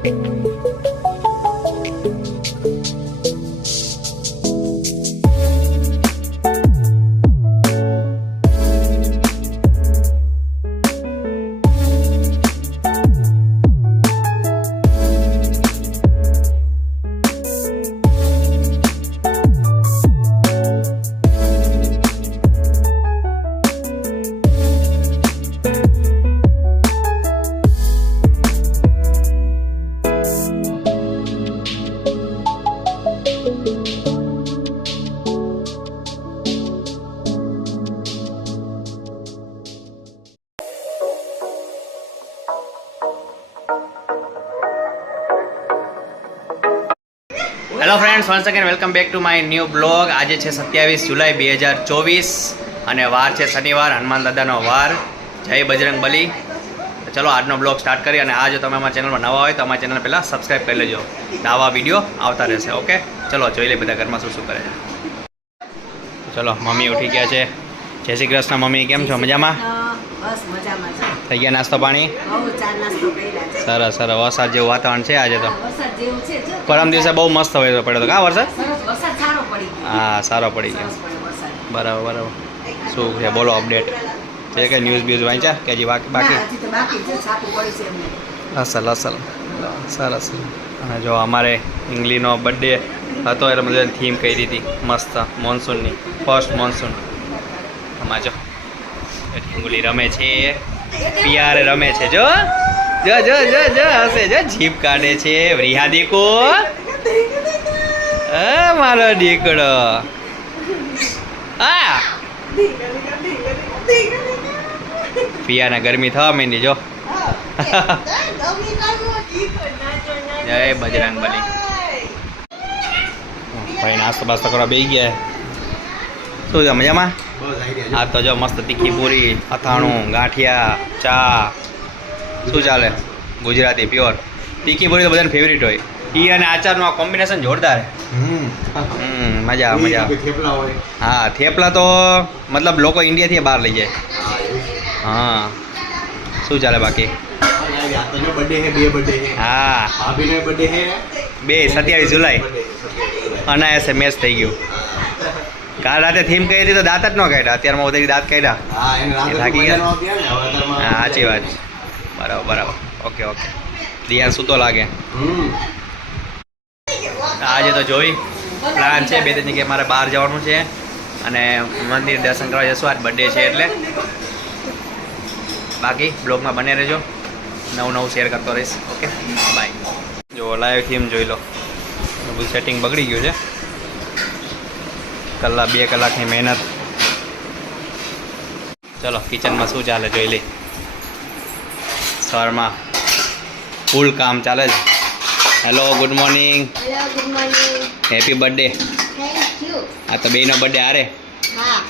Hello friends, once again welcome back to my new blog. આજે છે 27 જુલાઈ 2024 અને વાર છે શનિવાર, હનુમાન દાદાનો વાર. જય બજરંગ બલી. ચલો આજનો બ્લોગ સ્ટાર્ટ કરીએ. અને આ જો તમે અમારા ચેનલમાં નવા હોય તો અમારી ચેનલ પહેલાં સબસ્ક્રાઈબ કરી લેજો. આવા વિડીયો આવતા રહેશે. ઓકે, ચલો જોઈ લે બધા ઘરમાં શું શું કરે છે. ચલો મમ્મી ઉઠી ગયા છે. જય શ્રી કૃષ્ણ મમ્મી, કેમ છો? મજામાં? બસ મજામાં છે. થઈ ગયા નાસ્તો પાણી? ચા નાસ્તો કર્યા છે. સરસ સરસ. વરસાદ જેવું વાતાવરણ છે આજે તો. વરસાદ જેવું છે. પરમ દિવસે બહુ મસ્ત પડ્યો હતો. કા વરસાદ? સરસ વરસાદ સારો પડી ગયો. હા, સારો પડી ગયો. સરસ પડ્યો વરસાદ. બરાબર બરાબર. શું છે બોલો અપડેટ? છે કે ન્યૂઝ બ્યૂઝ વાંચ્યા કે હજી બાકી? ના, હજી તો બાકી છે. છાપું પડી છે એમને. અસલ અસલ સરસ. અને જો અમારે ઇંગ્લીનો બર્થડે હતો એટલે બધે થીમ કરી દીધી મસ્ત મોન્સૂનની. First monsoon. આમાં જો ઢીંગુલી રમે છે, પિયારે રમે છે. જો જો જો જો જો હશે, જો જીભ કાઢે છે. રિહા દીકો, મારો દીકડો. હા, પિયાને ગરમી થવા માંડી. જો જય બજરંગ બલી. ભાઈ નાસ્તો બાસ્તો કરવા બેસી ગયા. શું છે મજામાં? આ તો જો મસ્ત તીખી પૂરી, અથાણું, ગાંઠિયા, ચા. શું ચાલે? ગુજરાતી પ્યોર તીખી પૂરી તો બધાને ફેવરિટ હોય. ઈ અને આચારનું આ કોમ્બિનેશન જોરદાર. મજા મજા. હા, થેપલા તો મતલબ લોકો ઇન્ડિયાથી બહાર લઈ જાય. હા, શું ચાલે બાકી? હા, 27 જુલાઈ અનાયાસે મેચ થઈ ગયું. કાલ રાતે થીમ કરી હતી તો દાંત જ ન કાઢ્યા. અત્યારમાં બધી દાંત કાઢ્યા. લાગી ગયા. હા, સાચી વાત. બરાબર બરાબર. Okay okay. દિયાન સૂતો લાગે. આજે તો જોઈ પ્લાન છે 2-3 જગ્યાએ મારે બહાર જવાનું છે અને મંદિર દર્શન કરવા જશું. આજ બર્થડે છે એટલે. બાકી બ્લોગમાં બને રહેજો, નવું નવું શેર કરતો રહીશ. Okay, bye. જો લાઈવ થીમ જોઈ લો. બધું સેટિંગ બગડી ગયું છે. 2 કલાકની મહેનત. ચલો કિચનમાં શું ચાલે જોઈ લઈ. સવારમાં ફૂલ કામ ચાલે છે. Hello, good morning. Hello, good morning. Happy birthday. Thank you. આ તો બેયનો બર્થડે હારે. હા.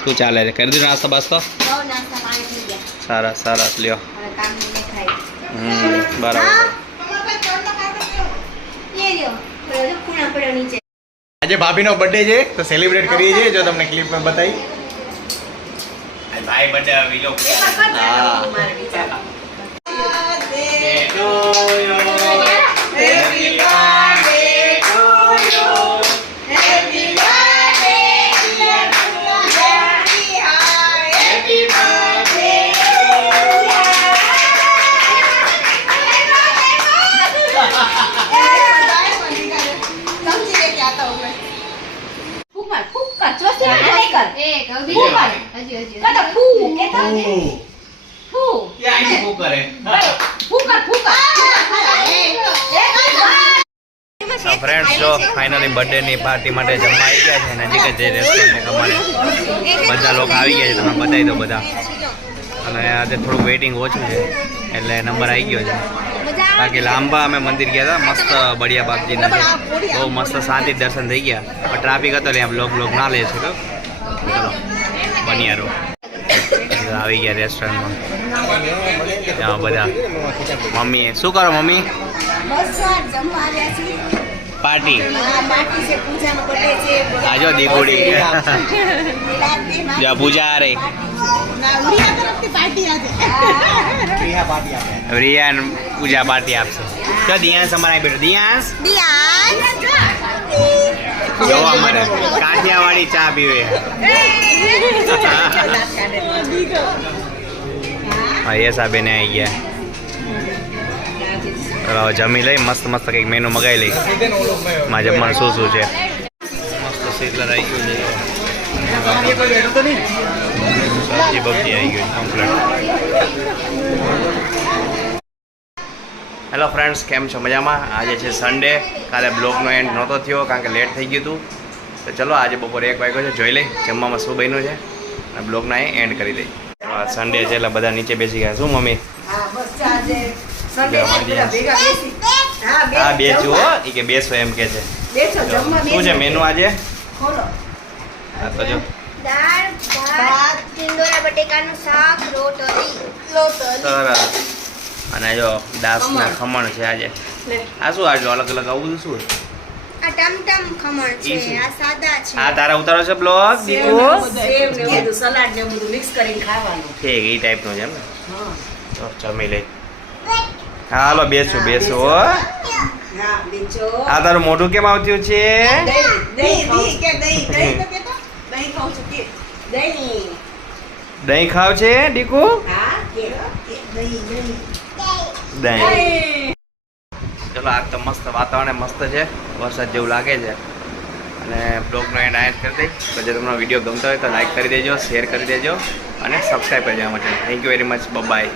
શું ચાલે છે? કરી દીધું નાસ્તો બાસ્તો? બહુ નાસ્તા પાણી થઈ ગયા. સરસ સરસ. લ્યો. હવે કામ નહીં ખાઈ. બરાબર. લે લ્યો. થોડો ખૂણા પડ્યો નીચે. આજે ભાભીનો બર્થડે છે તો સેલિબ્રેટ કરીએ છીએ. જો તમને ક્લિપમાં બતાવી. ભાઈ બર્થડે વિલો. હા. ફ્રેન્ડ્સ, જો ફાઇનલી બર્થડેની પાર્ટી માટે જમવા આવી ગયા છે. નજીક જ જે રેસ્ટોરન્ટ અમારે બધા લોકો આવી ગયા છે. તમે બતાવી દો બધા. અને આજે થોડું વેઇટિંગ ઓછું છે એટલે નંબર આવી ગયો છે. બાકી લાંબા અમે મંદિર ગયા હતા. મસ્ત બળિયા બાપજીના છે. બહુ મસ્ત શાંતિ દર્શન થઈ ગયા. પણ ટ્રાફિક હતો એટલે બ્લોગ ના લે છે. ચલો બન્યા રહો. આવી ગયા રેસ્ટોરન્ટમાં. બધા મમ્મી શું કરો? મમ્મી પાર્ટી હા, પાર્ટી છે, પૂજાનો birthday છે. આ જો દીકુડી પેલા બે માં જો પૂજા રે ના, ઉરિયા તરફથી પાર્ટી આજે. પ્રિયા પાર્ટી આપે રિયાન પૂજા પાર્ટી આપશે તો દિયાંશ અમારા બેઠો દિયાંશ જો અમારે કાઠિયાવાડી ચા પીવે હા એ સાબેને આવી ગયા હવે જમી લઈ મસ્ત મસ્ત કંઈક મેનુ મગાવી લઈ માં જમવાનું શું શું છે મસ્ત શીતલર આવી ગયું છે સબ્જી બબ્જી આવી ગયું કમ્પ્લીટ હેલો ફ્રેન્ડ્સ કેમ છો મજામાં આજે છે સન્ડે કાલે બ્લોગનો એન્ડ નહોતો થયો કારણ કે લેટ થઈ ગયું હતું તો ચલો આજે બપોરે 1 વાગ્યો છે જોઈ લઈ જમવામાં શું બન્યું છે અને બ્લોગનો એન્ડ કરી દઈ સન્ડે છે એટલે બધા નીચે બેસી ગયા શું મમ્મી હા, બસ આજે Sunday છે, બધા ભેગા બેસી. હા બેસો, બેસજો હો જમવા. એ કે બેસો એમ કે છે બેસો, જમવા શું છે બેસો. મેનુ આજે ખોલો. હા તો જો દાળ ભાત ટીંડોરા બટેકાનું શાક રોટલી સરસ અને જો દાસના ખમણ છે આજે લે. આ શું આજુ અલગ અલગ આવું બધું શું આ ટમટમ ખમણ ઈ શું? છે આ સાદા છે આ તારા ઉતારો છે બ્લોગ સેવ દીકુ ને બધું, સલાડ ને બધું મિક્સ કરીને ખાવાનું. ઠીક એ ટાઈપનું છે એમ ને હા. તો જમી લઈ હા હાલો બેસો બેસો હો. હા, બીજો. આ તારું મોઢું કેમ આવતું છે દહીં ખાઉં છું. દહીં ખાઉં છું કે? દહીં. દહીં ખાવ છે દીકુ હા, કે દહીં. દહીં દહીં. ચલો આજ તો મસ્ત વાતાવરણ મસ્ત છે વરસાદ જેવું લાગે છે અને બ્લોગનો એન્ડ આયત કરી દઈ તો જો તમને વિડીયો ગમતો હોય તો લાઈક કરી દેજો શેર કરી દેજો અને સબસ્ક્રાઈબ કરી દેજો અમારા channel thank you very much bye